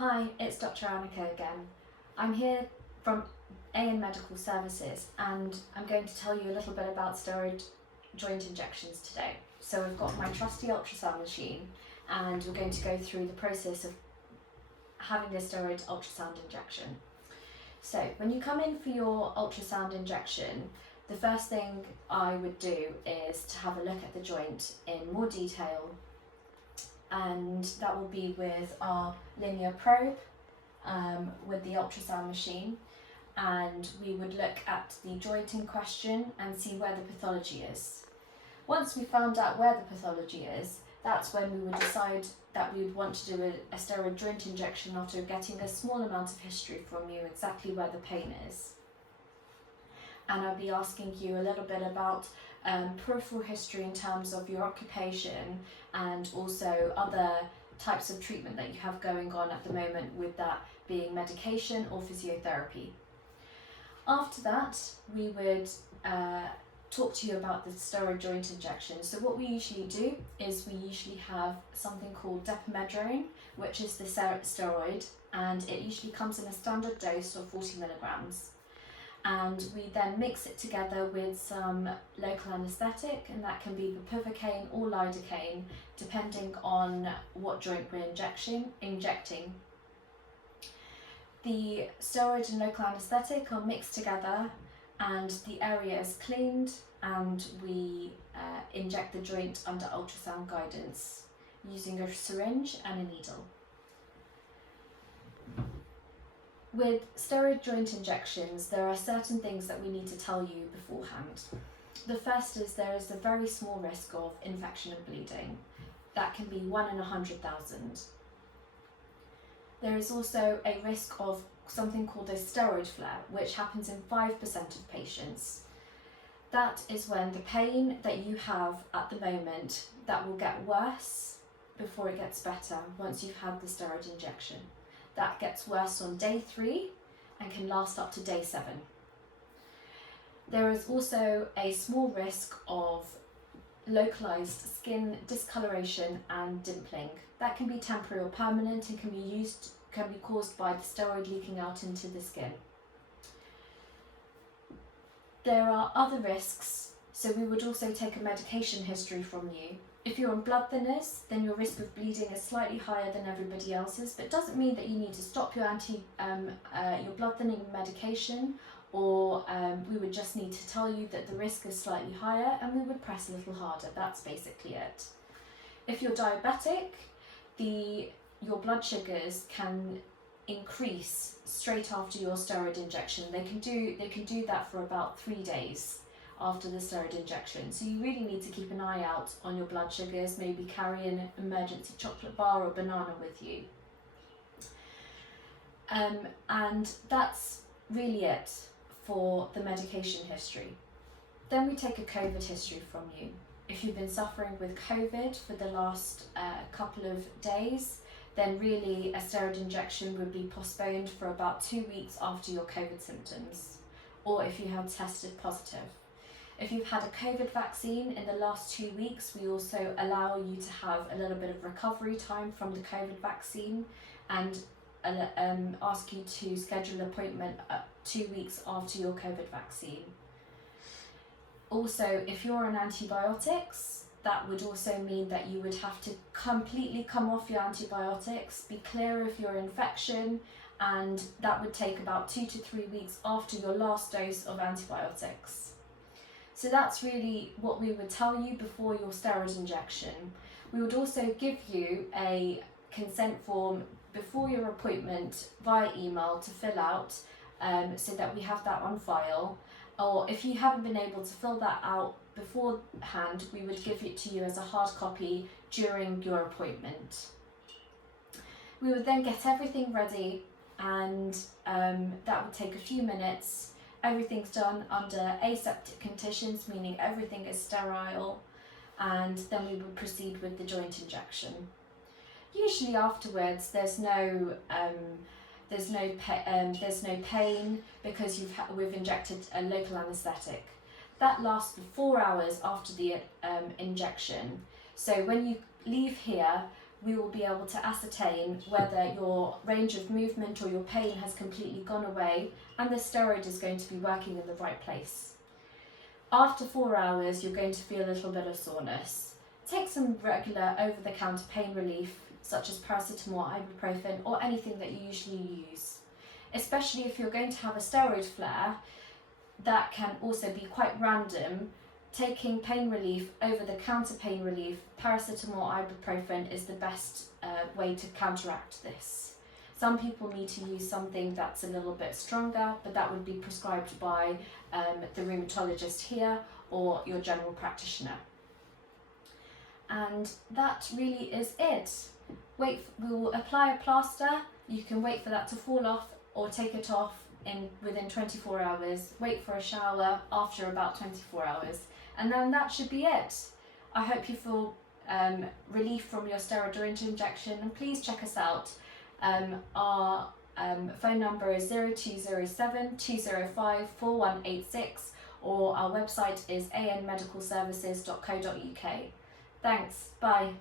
Hi, it's Dr. Annika again. I'm here from AN Medical Services and I'm going to tell you a little bit about steroid joint injections today. So we've got my trusty ultrasound machine and we're going to go through the process of having a steroid ultrasound injection. So when you come in for your ultrasound injection, the first thing I would do is to have a look at the joint in more detail, and that will be with our linear probe with the ultrasound machine, and we would look at the joint in question and see where the pathology is. Once we found out where the pathology is, that's when we would decide that we would want to do a steroid joint injection after getting a small amount of history from you, exactly where the pain is. And I'll be asking you a little bit about peripheral history in terms of your occupation and also other types of treatment that you have going on at the moment, with that being medication or physiotherapy. After that, we would talk to you about the steroid joint injection. So what we usually do is we usually have something called depomedrone, which is the steroid, and it usually comes in a standard dose of 40 milligrams. And we then mix it together with some local anaesthetic, and that can be bupivacaine or lidocaine, depending on what joint we're injecting. The steroid and local anaesthetic are mixed together and the area is cleaned, and we inject the joint under ultrasound guidance using a syringe and a needle. With steroid joint injections, there are certain things that we need to tell you beforehand. The first is there is a very small risk of infection and bleeding. That can be 1 in 100,000. There is also a risk of something called a steroid flare, which happens in 5% of patients. That is when the pain that you have at the moment, that will get worse before it gets better once you've had the steroid injection. That gets worse on day 3 and can last up to day 7. There is also a small risk of localized skin discoloration and dimpling. That can be temporary or permanent and can be caused by the steroid leaking out into the skin. There are other risks, so we would also take a medication history from you. If you're on blood thinners, then your risk of bleeding is slightly higher than everybody else's, but it doesn't mean that you need to stop your your blood thinning medication, or we would just need to tell you that the risk is slightly higher and we would press a little harder. That's basically it. If you're diabetic, your blood sugars can increase straight after your steroid injection. They can do that for about 3 days after the steroid injection. So you really need to keep an eye out on your blood sugars, maybe carry an emergency chocolate bar or banana with you. And that's really it for the medication history. Then we take a COVID history from you. If you've been suffering with COVID for the last couple of days, then really a steroid injection would be postponed for about 2 weeks after your COVID symptoms, or if you have tested positive. If you've had a COVID vaccine in the last 2 weeks, we also allow you to have a little bit of recovery time from the COVID vaccine, and ask you to schedule an appointment 2 weeks after your COVID vaccine. Also, if you're on antibiotics, that would also mean that you would have to completely come off your antibiotics, be clear of your infection, and that would take about 2 to 3 weeks after your last dose of antibiotics. So that's really what we would tell you before your steroid injection. We would also give you a consent form before your appointment via email to fill out, so that we have that on file. Or if you haven't been able to fill that out beforehand, we would give it to you as a hard copy during your appointment. We would then get everything ready, and that would take a few minutes. Everything's done under aseptic conditions, meaning everything is sterile, and then we would proceed with the joint injection. Usually afterwards there's no pain because we've injected a local anaesthetic. That lasts for 4 hours after the injection. So when you leave here, we will be able to ascertain whether your range of movement or your pain has completely gone away and the steroid is going to be working in the right place. After 4 hours, you're going to feel a little bit of soreness. Take some regular over-the-counter pain relief, such as paracetamol, ibuprofen, or anything that you usually use. Especially if you're going to have a steroid flare, that can also be quite random. Taking pain relief, over-the-counter pain relief, paracetamol, ibuprofen is the best way to counteract this. Some people need to use something that's a little bit stronger, but that would be prescribed by the rheumatologist here or your general practitioner. And that really is it. We will apply a plaster. You can wait for that to fall off or take it off within 24 hours. Wait for a shower after about 24 hours. And then that should be it. I hope you feel relief from your steroid joint injection, and please check us out. Our phone number is 0207 205 4186, or our website is anmedicalservices.co.uk. Thanks, bye.